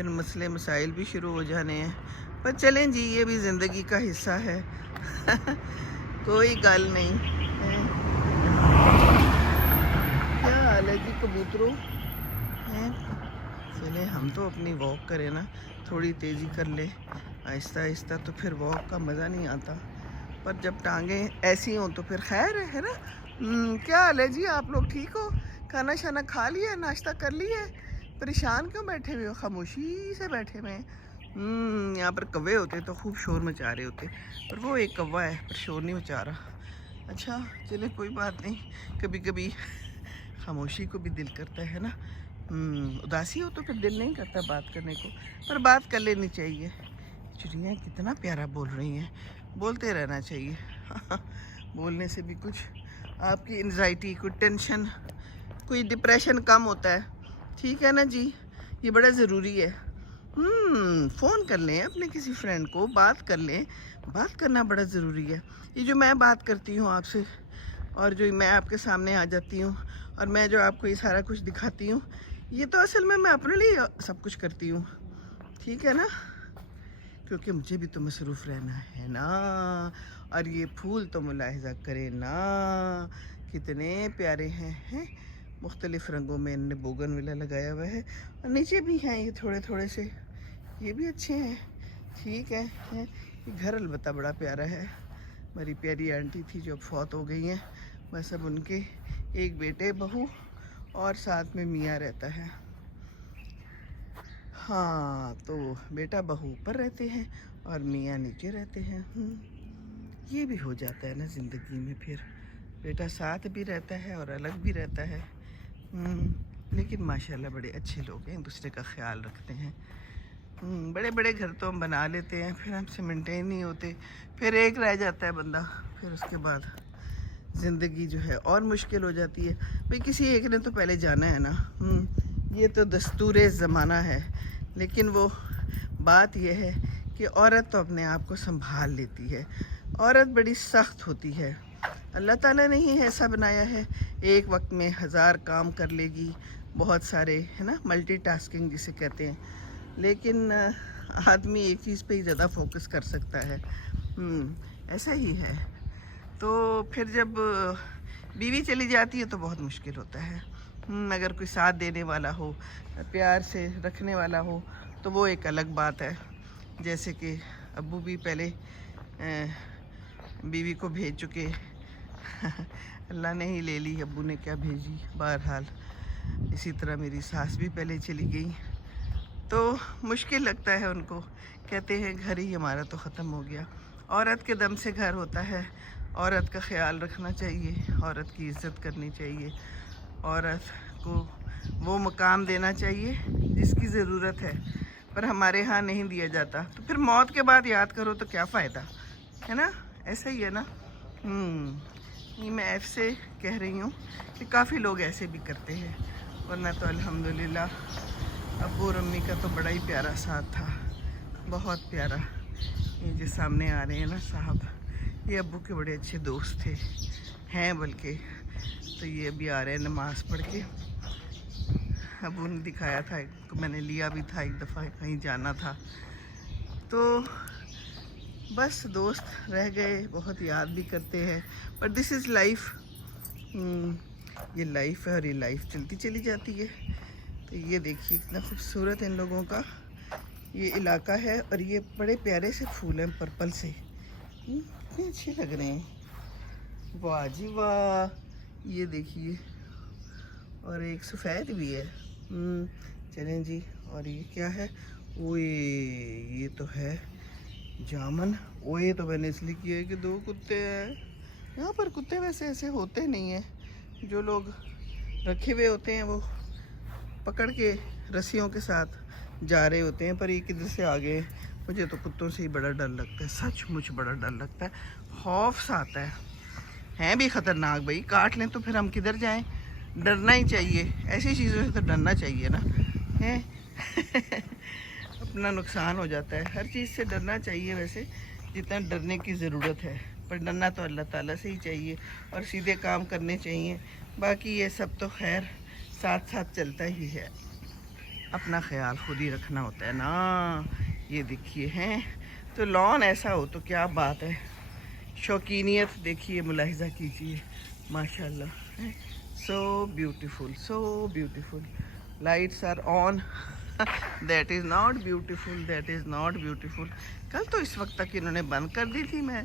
پھر مسئلے مسائل بھی شروع ہو جانے ہیں. پر چلیں جی, یہ بھی زندگی کا حصہ ہے. کوئی گل نہیں. کیا حال ہے جی کبوتروں؟ چلیں ہم تو اپنی واک کریں نا, تھوڑی تیزی کر لیں آہستہ آہستہ, تو پھر واک کا مزہ نہیں آتا. پر جب ٹانگیں ایسی ہوں تو پھر خیر ہے نا. کیا حال ہے جی, آپ لوگ ٹھیک ہو؟ کھانا شانا کھا لیا, ناشتہ کر لیا؟ پریشان کیوں بیٹھے ہوئے ہو؟ خاموشی سے بیٹھے ہوئے ہیں. یہاں پر کوے ہوتے تو خوب شور مچا رہے ہوتے, پر وہ ایک کوا ہے پر شور نہیں مچا رہا. اچھا چلے کوئی بات نہیں, کبھی کبھی خاموشی کو بھی دل کرتا ہے نا. اداسی ہو تو پھر دل نہیں کرتا بات کرنے کو, پر بات کر لینی چاہیے. چڑیاں کتنا پیارا بول رہی ہیں, بولتے رہنا چاہیے. بولنے سے بھی کچھ آپ کی انزائٹی, کوئی ٹینشن, کوئی ڈپریشن کم ہوتا ہے. ٹھیک ہے نا جی, یہ بڑا ضروری ہے. فون کر لیں اپنے کسی فرینڈ کو, بات کر لیں. بات کرنا بڑا ضروری ہے. یہ جو میں بات کرتی ہوں آپ سے, اور جو میں آپ کے سامنے آ جاتی ہوں, اور میں جو آپ کو یہ سارا کچھ دکھاتی ہوں, یہ تو اصل میں اپنے لیے سب کچھ کرتی ہوں. ٹھیک ہے نا, کیونکہ مجھے بھی تو مصروف رہنا ہے نا. اور یہ پھول تو ملاحظہ کرے نا, کتنے پیارے ہیں. مختلف رنگوں میں ان نے بوگن ویلا لگایا ہوا ہے, اور نیچے بھی ہیں یہ تھوڑے تھوڑے سے, یہ بھی اچھے ہیں. ٹھیک ہے, یہ گھر البتہ بڑا پیارا ہے. میری پیاری آنٹی تھی جو اب فوت ہو گئی ہیں, بس اب ان کے ایک بیٹے بہو اور ساتھ میں میاں رہتا ہے. ہاں, تو بیٹا بہو اوپر رہتے ہیں اور میاں نیچے رہتے ہیں. یہ بھی ہو جاتا ہے نا زندگی میں, پھر بیٹا ساتھ بھی رہتا ہے اور الگ بھی رہتا ہے. لیکن ماشاءاللہ بڑے اچھے لوگ ہیں, ایک دوسرے کا خیال رکھتے ہیں. بڑے بڑے گھر تو ہم بنا لیتے ہیں, پھر ہم سے مینٹین نہیں ہوتے, پھر ایک رہ جاتا ہے بندہ, پھر اس کے بعد زندگی جو ہے اور مشکل ہو جاتی ہے. بھئی کسی ایک نے تو پہلے جانا ہے نا. یہ تو دستور زمانہ ہے, لیکن وہ بات یہ ہے کہ عورت تو اپنے آپ کو سنبھال لیتی ہے. عورت بڑی سخت ہوتی ہے. اللہ تعالیٰ نے ہی ایسا بنایا ہے, ایک وقت میں 1000 کام کر لے گی, بہت سارے ہے نا, ملٹی ٹاسکنگ جسے کہتے ہیں. لیکن آدمی ایک چیز پہ ہی زیادہ فوکس کر سکتا ہے. ایسا ہی ہے. تو پھر جب بیوی چلی جاتی ہے تو بہت مشکل ہوتا ہے. اگر کوئی ساتھ دینے والا ہو, پیار سے رکھنے والا ہو, تو وہ ایک الگ بات ہے. جیسے کہ ابو بھی پہلے بیوی کو بھیج چکے, اللہ نے ہی لے لی, ابو نے کیا بھیجی. بہرحال اسی طرح میری ساس بھی پہلے چلی گئی, تو مشکل لگتا ہے ان کو. کہتے ہیں گھر ہی ہمارا تو ختم ہو گیا. عورت کے دم سے گھر ہوتا ہے. عورت کا خیال رکھنا چاہیے, عورت کی عزت کرنی چاہیے, عورت کو وہ مقام دینا چاہیے جس کی ضرورت ہے. پر ہمارے ہاں نہیں دیا جاتا, تو پھر موت کے بعد یاد کرو تو کیا فائدہ ہے نا. ایسا ہی ہے نا. یہ میں ایف سے کہہ رہی ہوں کہ کافی لوگ ایسے بھی کرتے ہیں, ورنہ تو الحمدللہ ابو اور امی کا تو بڑا ہی پیارا ساتھ تھا, بہت پیارا. یہ جو سامنے آ رہے ہیں نا صاحب, یہ ابو کے بڑے اچھے دوست تھے, ہیں بلکہ. تو یہ ابھی آ رہے ہیں نماز پڑھ کے. ابو نے دکھایا تھا, میں نے لیا بھی تھا ایک دفعہ, کہیں جانا تھا. تو بس دوست رہ گئے, بہت یاد بھی کرتے ہیں, پر دس از لائف. یہ لائف ہے اور یہ لائف چلتی چلی جاتی ہے. تو یہ دیکھیے اتنا خوبصورت ان لوگوں کا یہ علاقہ ہے, اور یہ بڑے پیارے سے پھول ہیں پرپل سے, اتنے اچھے لگ رہے ہیں. واہ جی واہ, یہ دیکھیے, اور ایک سفید بھی ہے. چلیں جی, اور یہ کیا ہے؟ اوئے, یہ تو ہے جامن. اوئے تو میں نے اس لیے کیا ہے کہ 2 کتے ہیں یہاں پر. کتے ویسے ایسے ہوتے نہیں ہیں, جو لوگ رکھے ہوئے ہوتے ہیں وہ پکڑ کے رسیوں کے ساتھ جا رہے ہوتے ہیں, پر یہ کدھر سے آ گئے. مجھے تو کتوں سے ہی بڑا ڈر لگتا ہے, سچ مچ بڑا ڈر لگتا ہے, خوف سا آتا ہے. ہیں بھی خطرناک بھائی, کاٹ لیں تو پھر ہم کدھر جائیں. ڈرنا ہی چاہیے, ایسی چیزوں سے تو ڈرنا چاہیے نا. اپنا نقصان ہو جاتا ہے. ہر چیز سے ڈرنا چاہیے ویسے, جتنا ڈرنے کی ضرورت ہے, پر ڈرنا تو اللہ تعالیٰ سے ہی چاہیے, اور سیدھے کام کرنے چاہیے. باقی یہ سب تو خیر ساتھ ساتھ چلتا ہی ہے. اپنا خیال خود ہی رکھنا ہوتا ہے نا. یہ دیکھیے ہیں تو لان ایسا ہو تو کیا بات ہے. شوقینیت دیکھیے, ملاحظہ کیجیے, ماشاء اللہ, so beautiful, so beautiful. Lights are on. That is not beautiful, that is not beautiful. کل تو اس وقت تک انہوں نے بند کر دی تھی, میں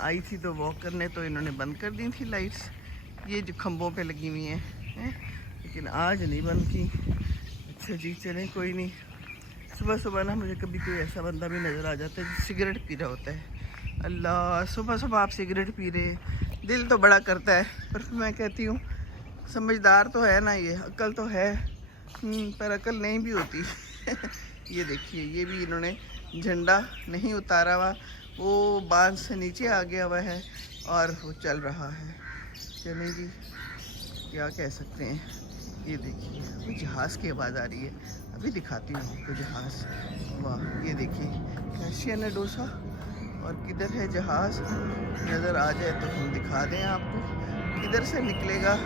آئی تھی تو واک کرنے تو انہوں نے بند کر دی تھی لائٹس, یہ جو کھمبوں پہ لگی ہوئی ہیں, لیکن آج نہیں بند کی. اچھا جی, چلیں کوئی نہیں. صبح صبح نا مجھے کبھی کوئی ایسا بندہ بھی نظر آ جاتا ہے جو سگریٹ پی رہا ہوتا ہے. اللہ, صبح صبح آپ سگریٹ پی رہے, دل تو بڑا کرتا ہے, پر پھر میں کہتی ہوں سمجھدار تو ہے نا, یہ عقل تو ہے, پر عقل نہیں بھی ہوتی. یہ دیکھیے, یہ بھی انہوں نے جھنڈا نہیں اتارا ہوا, وہ باندھ سے نیچے آ گیا ہوا ہے اور وہ چل رہا ہے. چلیں جی, کیا کہہ سکتے ہیں. یہ دیکھیے, وہ جہاز کی آواز آ رہی ہے, ابھی دکھاتی ہوں آپ کو جہاز. واہ, یہ دیکھیے کیسیانا ڈوسا, اور کدھر ہے جہاز, نظر آ جائے تو ہم دکھا دیں آپ کو. کدھر سے نکلے گا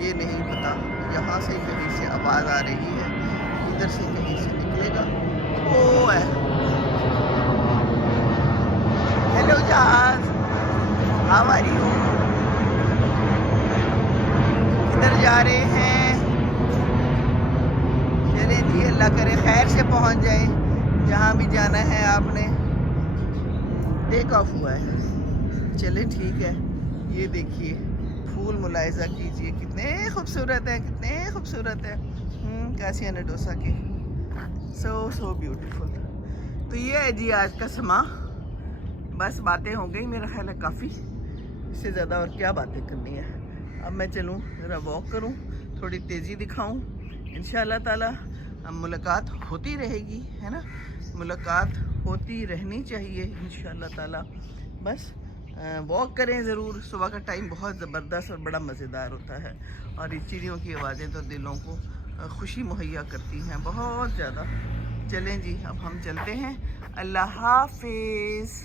یہ نہیں پتا, یہاں سے کہیں سے آواز آ رہی ہے, ادھر سے کہیں سے نکلے گا. وہ ہے, ہیلو جہاز, ہاؤ آر یو, کدھر جا رہے ہیں. چلیں جی, اللہ کرے خیر سے پہنچ جائیں جہاں بھی جانا ہے آپ نے. ٹیک آف ہوا ہے. چلیں ٹھیک ہے. یہ دیکھیے پھول ملاحظہ کیجئے, کتنے خوبصورت ہیں, کتنے خوبصورت ہیں. کاسیانا ڈوسا کے, سو بیوٹیفل. تو یہ ہے جی آج کا سما. بس باتیں ہو گئی میرا خیال ہے کافی, اس سے زیادہ اور کیا باتیں کرنی ہے. اب میں چلوں ذرا واک کروں, تھوڑی تیزی دکھاؤں. انشاءاللہ تعالی ملاقات ہوتی رہے گی, ہے نا, ملاقات ہوتی رہنی چاہیے انشاءاللہ تعالی. بس واک کریں ضرور. صبح کا ٹائم بہت زبردست اور بڑا مزیدار ہوتا ہے, اور یہ چڑیوں کی آوازیں تو دلوں کو خوشی مہیا کرتی ہیں بہت زیادہ. چلیں جی, اب ہم چلتے ہیں. اللہ حافظ.